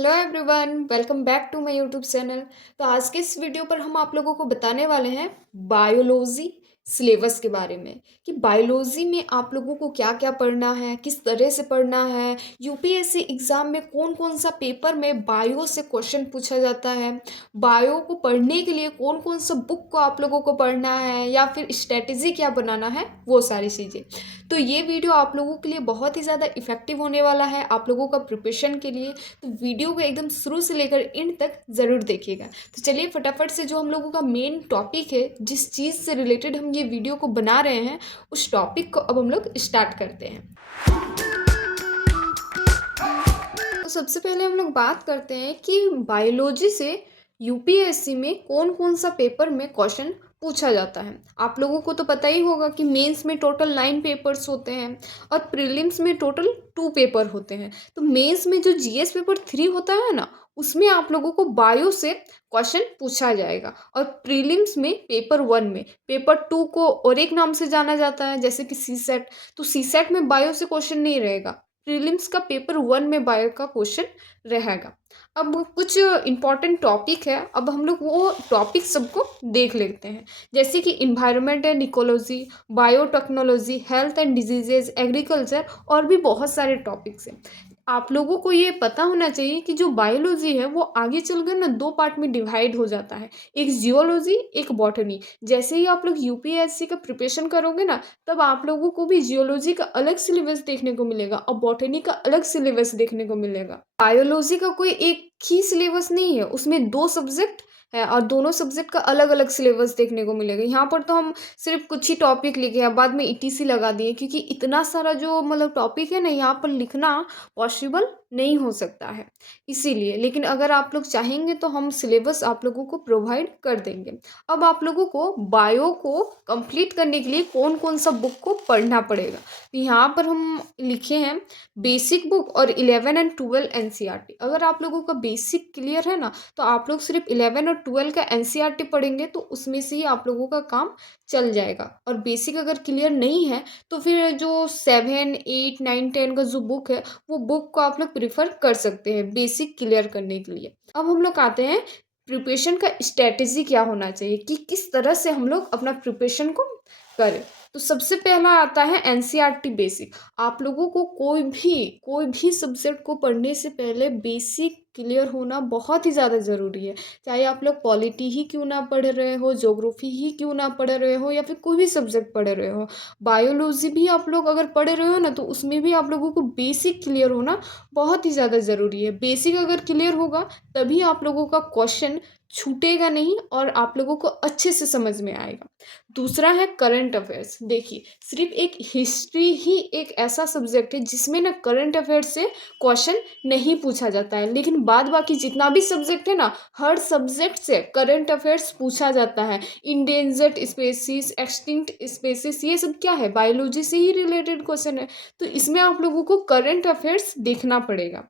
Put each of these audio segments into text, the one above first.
Hello everyone, welcome back to my YouTube channel. तो आज के इस वीडियो पर हम आप लोगों को बताने वाले हैं बायोलॉजी सिलेबस के बारे में कि बायोलॉजी में आप लोगों को क्या क्या पढ़ना है, किस तरह से पढ़ना है। यूपीएससी एग्ज़ाम में कौन कौन सा पेपर में बायो से क्वेश्चन पूछा जाता है, बायो को पढ़ने के लिए कौन कौन सा बुक को आप लोगों को पढ़ना है या फिर स्ट्रेटजी क्या बनाना है, वो सारी चीज़ें। तो ये वीडियो आप लोगों के लिए बहुत ही ज़्यादा इफ़ेक्टिव होने वाला है आप लोगों का प्रिपरेशन के लिए। तो वीडियो को एकदम शुरू से लेकर एंड तक ज़रूर देखिएगा। तो चलिए फटाफट से जो हम लोगों का मेन टॉपिक है, जिस चीज़ से रिलेटेड हम ये वीडियो को बना रहे हैं, उस टॉपिक को अब हम लोग स्टार्ट करते हैं। तो सबसे पहले हम लोग बात करते हैं कि बायोलॉजी से यूपीएससी में कौन कौन सा पेपर में क्वेश्चन पूछा जाता है। आप लोगों को तो पता ही होगा कि मेंस में टोटल 9 पेपर्स होते हैं और प्रीलिम्स में टोटल 2 पेपर होते हैं। तो मेंस में जो जीएस पेपर 3 होता है ना, उसमें आप लोगों को बायो से क्वेश्चन पूछा जाएगा और प्रीलिम्स में पेपर 1 में पेपर 2 को और एक नाम से जाना जाता है, जैसे कि सी सेट। तो सी सेट में बायो से क्वेश्चन नहीं रहेगा, प्रीलिम्स का पेपर 1 में बायो का क्वेश्चन रहेगा। अब कुछ इम्पॉर्टेंट टॉपिक है, अब हम लोग वो टॉपिक सबको देख लेते हैं, जैसे कि environment and ecology, biotechnology, health and diseases, agriculture और भी बहुत सारे टॉपिक्स हैं। आप लोगों को ये पता होना चाहिए कि जो बायोलॉजी है वो आगे चलकर ना 2 पार्ट में डिवाइड हो जाता है, एक जियोलॉजी, एक बॉटनी। जैसे ही आप लोग यूपीएससी का प्रिपरेशन करोगे ना, तब आप लोगों को भी जियोलॉजी का अलग सिलेबस देखने को मिलेगा और बॉटनी का अलग सिलेबस देखने को मिलेगा। बायोलॉजी का कोई एक ही सिलेबस नहीं है, उसमें 2 सब्जेक्ट है और दोनों सब्जेक्ट का अलग अलग सिलेबस देखने को मिलेगा। यहाँ पर तो हम सिर्फ कुछ ही टॉपिक लिखे हैं, बाद में ईटीसी लगा दिए, क्योंकि इतना सारा जो मतलब टॉपिक है ना, यहाँ पर लिखना पॉसिबल नहीं हो सकता है इसीलिए। लेकिन अगर आप लोग चाहेंगे तो हम सिलेबस आप लोगों को प्रोवाइड कर देंगे। अब आप लोगों को बायो को कंप्लीट करने के लिए कौन कौन सा बुक को पढ़ना पड़ेगा, तो यहाँ पर हम लिखे हैं बेसिक बुक और 11 एंड 12 एनसीईआरटी। अगर आप लोगों का बेसिक क्लियर है ना, तो आप लोग सिर्फ 11 और 12 का एनसीईआरटी पढ़ेंगे तो उसमें से ही आप लोगों का काम चल जाएगा। और बेसिक अगर क्लियर नहीं है तो फिर जो 7, 8, 9, 10 का जो बुक है, वो बुक को आप लोग प्रिफर कर सकते हैं बेसिक क्लियर करने के लिए। अब हम लोग आते हैं प्रिपरेशन का स्ट्रेटेजी क्या होना चाहिए, कि किस तरह से हम लोग अपना प्रिपरेशन को करें। तो सबसे पहला आता है एनसीईआरटी बेसिक। आप लोगों को कोई भी सब्जेक्ट को पढ़ने से पहले बेसिक क्लियर होना बहुत ही ज़्यादा ज़रूरी है। चाहे आप लोग पॉलिटी ही क्यों ना पढ़ रहे हो, ज्योग्राफी ही क्यों ना पढ़ रहे हो, या फिर कोई भी सब्जेक्ट पढ़ रहे हो, बायोलॉजी भी आप लोग अगर पढ़ रहे हो ना, तो उसमें भी आप लोगों को बेसिक क्लियर होना बहुत ही ज़्यादा ज़रूरी है। बेसिक अगर क्लियर होगा तभी आप लोगों का क्वेश्चन छूटेगा नहीं और आप लोगों को अच्छे से समझ में आएगा। दूसरा है करंट अफेयर्स। देखिए, सिर्फ एक हिस्ट्री ही एक ऐसा सब्जेक्ट है जिसमें ना करंट अफेयर्स से क्वेश्चन नहीं पूछा जाता है, लेकिन बाद बाकी जितना भी सब्जेक्ट है ना, हर सब्जेक्ट से करंट अफेयर्स पूछा जाता है। इंडेंजर्ड स्पेसीज, एक्सटिंक्ट स्पेसीज, ये सब क्या है, बायोलॉजी से ही रिलेटेड क्वेश्चन है। तो इसमें आप लोगों को करंट अफेयर्स देखना पड़ेगा।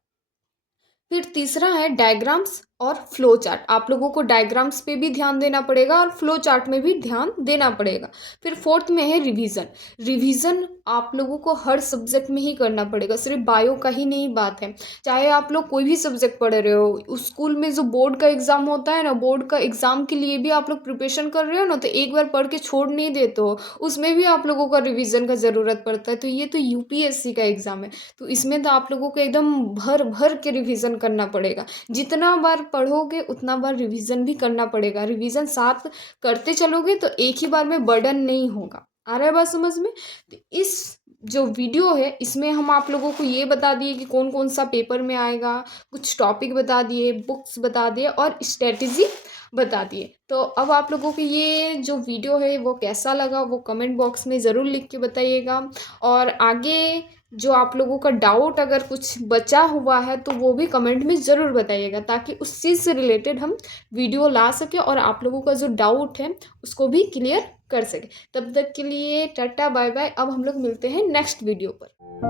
फिर तीसरा है डायग्राम्स और फ्लो चार्ट। आप लोगों को डायग्राम्स पे भी ध्यान देना पड़ेगा और फ्लो चार्ट में भी ध्यान देना पड़ेगा। फिर फोर्थ में है रिवीजन। रिवीजन आप लोगों को हर सब्जेक्ट में ही करना पड़ेगा, सिर्फ बायो का ही नहीं बात है। चाहे आप लोग कोई भी सब्जेक्ट पढ़ रहे हो, उस स्कूल में जो बोर्ड का एग्ज़ाम होता है ना, बोर्ड का एग्ज़ाम के लिए भी आप लोग प्रिपरेशन कर रहे हो ना, तो एक बार पढ़ के छोड़ नहीं देते हो, उसमें भी आप लोगों का रिवीजन का ज़रूरत पड़ता है। तो ये तो यूपीएससी का एग्ज़ाम है, तो इसमें तो आप लोगों को एकदम भर भर के रिवीजन करना पड़ेगा। जितना बार पढ़ोगे उतना बार रिवीजन भी करना पड़ेगा। रिवीजन साथ करते चलोगे तो एक ही बार में बर्डन नहीं होगा। आ रहा है बात समझ में? तो इस जो वीडियो है, इसमें हम आप लोगों को ये बता दिए कि कौन कौन सा पेपर में आएगा, कुछ टॉपिक बता दिए, बुक्स बता दिए और स्ट्रेटजी बता दिए। तो अब आप लोगों को ये जो वीडियो है वो कैसा लगा, वो कमेंट बॉक्स में ज़रूर लिख के बताइएगा। और आगे जो आप लोगों का डाउट अगर कुछ बचा हुआ है तो वो भी कमेंट में ज़रूर बताइएगा, ताकि उस चीज़ से रिलेटेड हम वीडियो ला सके और आप लोगों का जो डाउट है उसको भी क्लियर कर सके। तब तक के लिए टाटा बाय बाय। अब हम लोग मिलते हैं नेक्स्ट वीडियो पर।